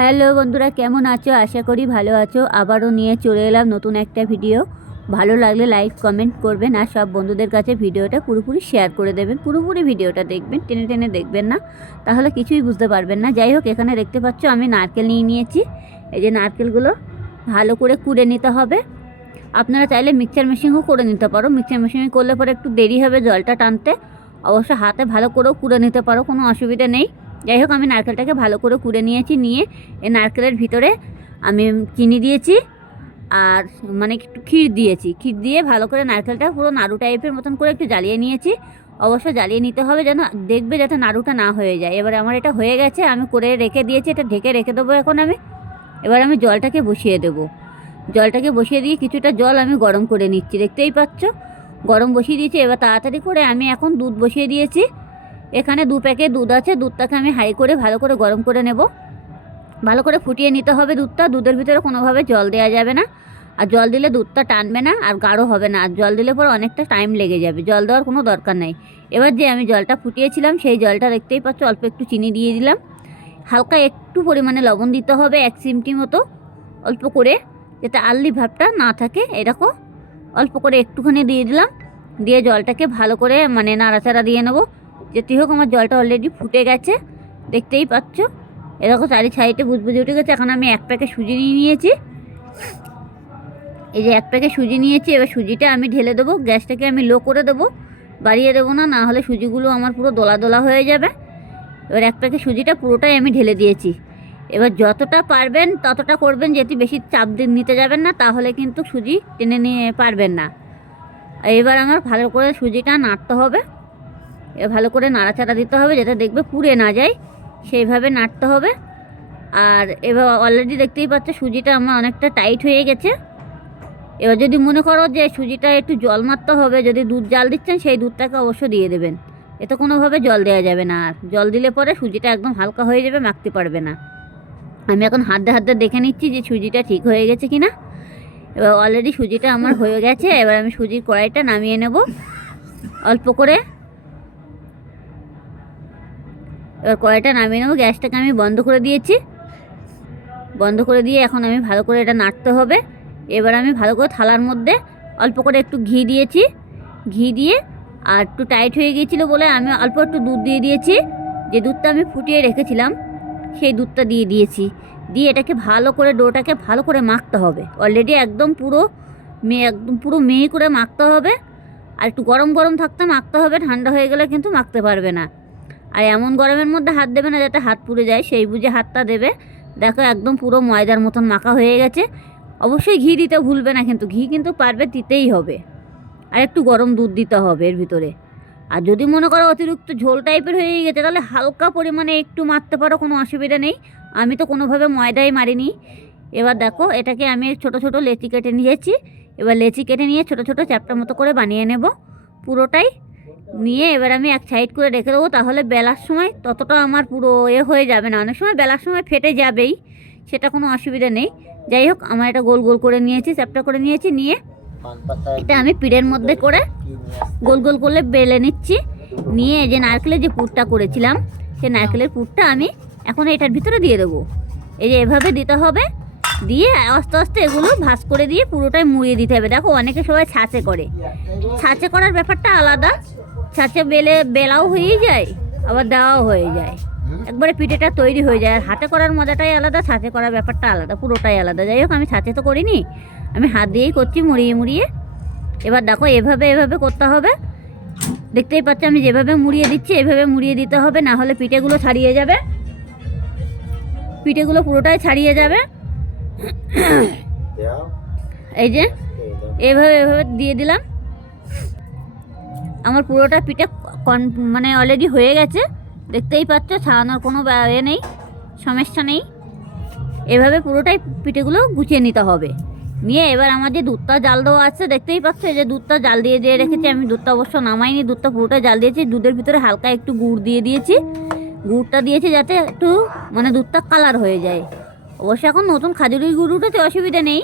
Hello বন্ধুরা, কেমন আছো? আশা করি ভালো আছো। আবারও নিয়ে চলে এলাম নতুন একটা ভিডিও। ভালো লাগলে লাইক কমেন্ট করবেন আর সব বন্ধুদের কাছে ভিডিওটা পুরোপুরি শেয়ার করে দেবেন। পুরোপুরি ভিডিওটা দেখবেন, টেনে টেনে দেখবেন না, তাহলে কিছুই বুঝতে পারবেন না। যাই হোক, এখানে দেখতে পাচ্ছ আমি নারকেল নিয়ে নিয়েছি। এই যে নারকেলগুলো ভালো করে কুড়ে নিতে হবে। আপনারা চাইলে মিক্সচার মেশিনও করে নিতে পারো। মিক্সচার মেশিনে করলে পরে একটু দেরি হবে জলটা টানতে। অবশ্য হাতে ভালো করেও কুড়ে নিতে পারো, কোনো অসুবিধা নেই। যাই হোক, আমি নারকেলটাকে ভালো করে কুড়ে নিয়েছি। নিয়ে এই নারকেলের ভিতরে আমি চিনি দিয়েছি আর মানে একটু ক্ষীর দিয়েছি। ক্ষীর দিয়ে ভালো করে নারকেলটা পুরো নাড়ু টাইপের মতন করে একটু জ্বালিয়ে নিয়েছি। অবশ্য জ্বালিয়ে নিতে হবে, যেন দেখবে যাতে নাড়ুটা না হয়ে যায়। এবারে আমার এটা হয়ে গেছে, আমি করে রেখে দিয়েছি। এটা ঢেকে রেখে দেবো এখন আমি। এবার আমি জলটাকে বসিয়ে দেবো। জলটাকে বসিয়ে দিয়ে কিছুটা জল আমি গরম করে নিচ্ছি, দেখতেই পাচ্ছ গরম বসিয়ে দিয়েছি। এবার তাড়াতাড়ি করে আমি এখন দুধ বসিয়ে দিয়েছি। এখানে 2 প্যাকেট দুধ আছে। দুধটাকে আমি হাই করে ভালো করে গরম করে নেব। ভালো করে ফুটিয়ে নিতে হবে দুধটা। দুধের ভিতরে কোনোভাবে জল দেওয়া যাবে না, আর জল দিলে দুধটা টানবে না আর গাঢ় হবে না। আর জল দিলে পরে অনেকটা টাইম লেগে যাবে, জল দেওয়ার কোনো দরকার নেই। এবার যে আমি জলটা ফুটিয়েছিলাম সেই জলটা দেখতেই পাচ্ছ, অল্প একটু চিনি দিয়ে দিলাম। হালকা একটু পরিমাণে লবণ দিতে হবে, 1 চিমটি মতো, অল্প করে, যাতে আর্লি ভাবটা না থাকে। এরকম অল্প করে একটুখানি দিয়ে দিলাম। দিয়ে জলটাকে ভালো করে নাড়াচাড়া দিয়ে নেবো। যেটি হোক, আমার জলটা অলরেডি ফুটে গেছে, দেখতেই পাচ্ছ। এরকম চারি সাইডে বুঝবুঝে উঠে গেছে। এখন আমি 1 প্যাকেট সুজি নিয়ে নিয়েছি। এই যে 1 প্যাকেট সুজি নিয়েছি। এবার সুজিটা আমি ঢেলে দেবো। গ্যাসটাকে আমি লো করে দেবো, বাড়িয়ে দেবো না, না হলে সুজিগুলো আমার পুরো দোলা দোলা হয়ে যাবে। এবার 1 প্যাকেট সুজিটা পুরোটাই আমি ঢেলে দিয়েছি। এবার যতটা পারবেন ততটা করবেন, যেটি বেশি চাপ নিতে যাবেন না, তাহলে কিন্তু সুজি টেনে নিয়ে পারবেন না। এবার আমার ভালো করে সুজিটা নাড়তে হবে। এবার ভালো করে নাড়াচাড়া দিতে হবে, যাতে দেখবে পুড়ে না যায়, সেইভাবে নাড়তে হবে। আর এবার অলরেডি দেখতেই পাচ্ছ সুজিটা আমার অনেকটা টাইট হয়ে গেছে। এবার যদি মনে করো যে সুজিটা একটু জল মারতে হবে, যদি দুধ জাল দিচ্ছেন সেই দুধটাকে অবশ্য দিয়ে দেবেন। এতে কোনোভাবে জল দেওয়া যাবে না, আর জল দিলে পরে সুজিটা একদম হালকা হয়ে যাবে, মাখতে পারবে না। আমি এখন হাতে হাতে দেখে নিচ্ছি যে সুজিটা ঠিক হয়ে গেছে কিনা। এবার অলরেডি সুজিটা আমার হয়ে গেছে। এবার আমি সুজির কড়াইটা নামিয়ে নেব অল্প করে। এবার কড়াইটা নামিয়ে নেব। গ্যাসটাকে আমি বন্ধ করে দিয়েছি। বন্ধ করে দিয়ে এখন আমি ভালো করে এটা নাড়তে হবে। এবার আমি ভালো করে থালার মধ্যে অল্প করে একটু ঘি দিয়েছি। ঘি দিয়ে আর একটু টাইট হয়ে গিয়েছিলো বলে আমি অল্প একটু দুধ দিয়ে দিয়েছি। যে দুধটা আমি ফুটিয়ে রেখেছিলাম সেই দুধটা দিয়ে দিয়েছি। দিয়ে এটাকে ভালো করে, ডোটাকে ভালো করে মাখতে হবে। অলরেডি একদম পুরো মিহি করে মাখতে হবে। আর একটু গরম গরম থাকতে মাখতে হবে, ঠান্ডা হয়ে গেলে কিন্তু মাখতে পারবে না। আর এমন গরমের মধ্যে হাত দেবে না যাতে হাত পুড়ে যায়, সেই বুঝে হাতটা দেবে। দেখো একদম পুরো ময়দার মতন মাখা হয়ে গেছে। অবশ্যই ঘি দিতে ভুলবে না, কিন্তু ঘি কিন্তু পারবে দিতেই হবে। আর একটু গরম দুধ দিতে হবে এর ভিতরে। আর যদি মনে করো অতিরিক্ত ঝোল টাইপের হয়ে গেছে, তাহলে হালকা পরিমাণে একটু মারতে পারো, কোনো অসুবিধা নেই। আমি তো কোনোভাবে ময়দাই মারিনি। এবার দেখো, এটাকে আমি ছোট ছোট লেচি কেটে নিয়েছি। এবার লেচি কেটে নিয়ে ছোট ছোট চ্যাপ্টা মতো করে বানিয়ে নেব পুরোটাই। নিয়ে এবার আমি এক সাইড করে রেখে দেবো। তাহলে বেলার সময় ততটা আমার পুরো হয়ে যাবে না। অনেক সময় বেলার সময় ফেটে যাবেই, সেটা কোনো অসুবিধা নেই। যাই হোক, আমার এটা গোল গোল করে নিয়েছি, চ্যাপ্টা করে নিয়েছি। নিয়ে এটা আমি পিঠের মধ্যে করে গোল গোল করলে বেলে নিচ্ছি। নিয়ে যে নারকেলের যে পুরটা করেছিলাম, সেই নারকেলের পুরটা আমি এখন এটার ভিতরে দিয়ে দেবো। এই যে এভাবে দিতে হবে। দিয়ে আস্তে আস্তে এগুলো ভাঁজ করে দিয়ে পুরোটাই মুড়িয়ে দিতে হবে। দেখো, অনেকে সবাই ছাঁচে করে। ছাঁচে করার ব্যাপারটা আলাদা। ছাঁচে বেলাও হয়ে যায়, আবার দেওয়াও হয়ে যায়, একবারে পিঠেটা তৈরি হয়ে যায়। আর হাতে করার মজাটাই আলাদা, ছাঁচে করার ব্যাপারটা আলাদা, পুরোটাই আলাদা। যাই হোক, আমি ছাঁচে তো করিনি, আমি হাত দিয়েই করছি, মুড়িয়ে মুড়িয়ে। এবার দেখো, এভাবে করতে হবে। দেখতেই পাচ্ছ আমি যেভাবে মুড়িয়ে দিচ্ছি, এভাবে মুড়িয়ে দিতে হবে, না হলে পিঠেগুলো ছাড়িয়ে যাবে। পিঠেগুলো পুরোটাই ছাড়িয়ে যাবে। এই যে এভাবে দিয়ে দিলাম। আমার পুরোটা পিঠে অলরেডি হয়ে গেছে, দেখতেই পাচ্ছ। ছাড়ানোর কোনো নেই, সমস্যা নেই। এভাবে পুরোটাই পিঠেগুলো গুছিয়ে নিতে হবে। নিয়ে এবার আমার যে দুধটা জাল দেওয়া আছে, দেখতেই পাচ্ছ, এই যে দুধটা জাল দিয়ে রেখেছি আমি। দুধটা অবশ্য নামাইনি, দুধটা পুরোটা জাল দিয়েছি। দুধের ভিতরে হালকা একটু গুড় দিয়ে দিয়েছি। গুড়টা দিয়েছি যাতে একটু দুধটা কালার হয়ে যায়। অবশ্য এখন নতুন খাজুরির গুড় উঠেছে, অসুবিধা নেই।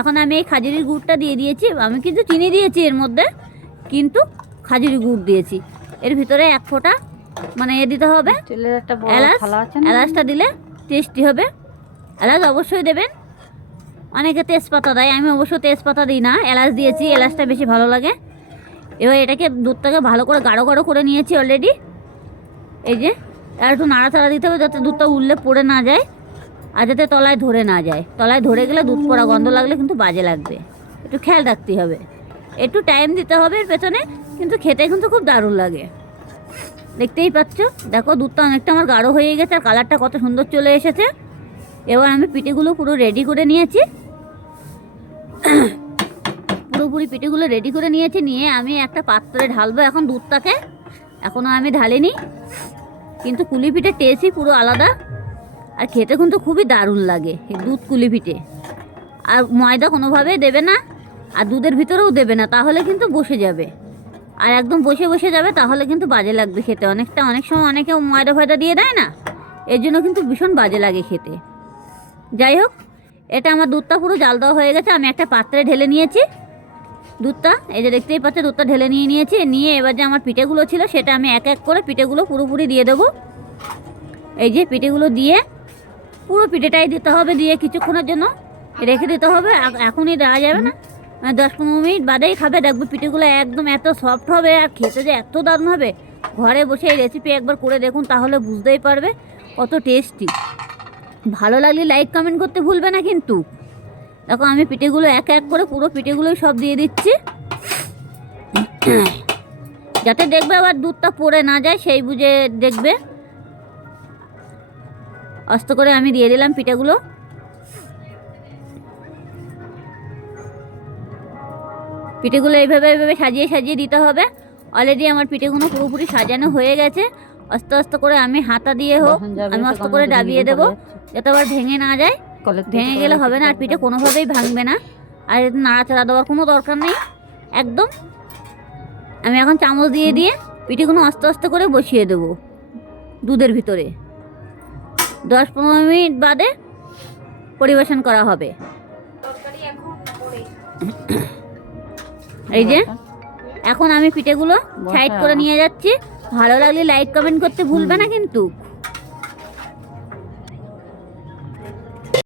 এখন আমি এই খাজুরির গুড়টা দিয়ে দিয়েছি। আমি কিন্তু চিনি দিয়েছি এর মধ্যে, কিন্তু খাজুরি গুড় দিয়েছি। এর ভিতরে 1 ফোঁটা দিতে হবে এলাচ। এলাচটা দিলে টেস্টি হবে। এলাচ অবশ্যই দেবেন। অনেকে তেজপাতা দেয়, আমি অবশ্য তেজপাতা দিই না, এলাচ দিয়েছি, এলাচটা বেশি ভালো লাগে। এবার এটাকে দুধটাকে ভালো করে গাঢ় গাঢ় করে নিয়েছি অলরেডি। এই যে আর একটু নাড়াচাড়া দিতে হবে যাতে দুধটা উঠলে পড়ে না যায়, আর যাতে তলায় ধরে না যায়। তলায় ধরে গেলে দুধ পড়া গন্ধ লাগলে কিন্তু বাজে লাগবে, একটু খেয়াল রাখতে হবে, একটু টাইম দিতে হবে এর পেছনে, কিন্তু খেতে কিন্তু খুব দারুণ লাগে। দেখতেই পাচ্ছ, দেখো দুধটা অনেকটা আমার গাঢ় হয়ে গেছে আর কালারটা কত সুন্দর চলে এসেছে। এবার আমি পিঠেগুলো পুরো রেডি করে নিয়েছি, পুরোপুরি পিঠেগুলো রেডি করে নিয়েছি। নিয়ে আমি একটা পাত্রে ঢালবো এখন দুধটাকে। এখনও আমি ঢালিনি, কিন্তু কুলি পিঠের টেস্টই পুরো আলাদা, আর খেতে কিন্তু খুবই দারুণ লাগে এই দুধ কুলি পিঠে। আর ময়দা কোনোভাবেই দেবে না, আর দুধের ভিতরেও দেবে না, তাহলে কিন্তু বসে যাবে। আর একদম বসে বসে যাবে, তাহলে কিন্তু বাজে লাগবে খেতে। অনেক সময় অনেকে ময়দা ফয়দা দিয়ে দেয় না, এর জন্য কিন্তু ভীষণ বাজে লাগে খেতে। যাই হোক, এটা আমার দুধটা পুরো জাল দেওয়া হয়ে গেছে। আমি একটা পাত্রে ঢেলে নিয়েছি দুধটা, এই যে দেখতেই পাচ্ছ দুধটা ঢেলে নিয়েছি। নিয়ে এবার যে আমার পিঠেগুলো ছিল সেটা আমি এক এক করে পিঠেগুলো পুরোপুরি দিয়ে দেবো। এই যে পিঠেগুলো দিয়ে পুরো পিঠেটাই দিতে হবে, দিয়ে কিছুক্ষণের জন্য রেখে দিতে হবে। এখনই দেওয়া যাবে না, 10-15 মিনিট বাদেই খাবে, দেখবে পিঠেগুলো একদম এত সফট হবে আর খেতে যে এত দারুণ হবে। ঘরে বসে এই রেসিপি একবার করে দেখুন, তাহলে বুঝতেই পারবে কত টেস্টি। ভালো লাগলে লাইক কমেন্ট করতে ভুলবে না কিন্তু। দেখো আমি পিঠেগুলো এক এক করে পুরো পিঠেগুলোই সব দিয়ে দিচ্ছি, যাতে দেখবে আবার দুধটা পড়ে না যায় সেই বুঝে দেখবে। আস্তে করে আমি দিয়ে দিলাম পিঠেগুলো। পিঠেগুলো এইভাবে সাজিয়ে সাজিয়ে দিতে হবে। অলরেডি আমার পিঠেগুলো পুরোপুরি সাজানো হয়ে গেছে। আস্তে আস্তে করে আমি হাতা দিয়ে হোক আমি আস্তে করে ডাবিয়ে দেবো, যাতে আবার ভেঙে না যায়। ভেঙে গেলে হবে না, আর পিঠে কোনোভাবেই ভাঙবে না। আর নাড়াচাড়া দেওয়ার কোনো দরকার নেই একদম। আমি এখন চামচ দিয়ে দিয়ে পিঠেগুলো আস্তে আস্তে করে বসিয়ে দেবো দুধের ভিতরে। 10-15 মিনিট বাদে পরিবেশন করা হবে। এই যে এখন আমি পিঠেগুলো সাইড করে নিয়ে যাচ্ছি। ভালো লাগলে লাইক কমেন্ট করতে ভুলবে না কিন্তু।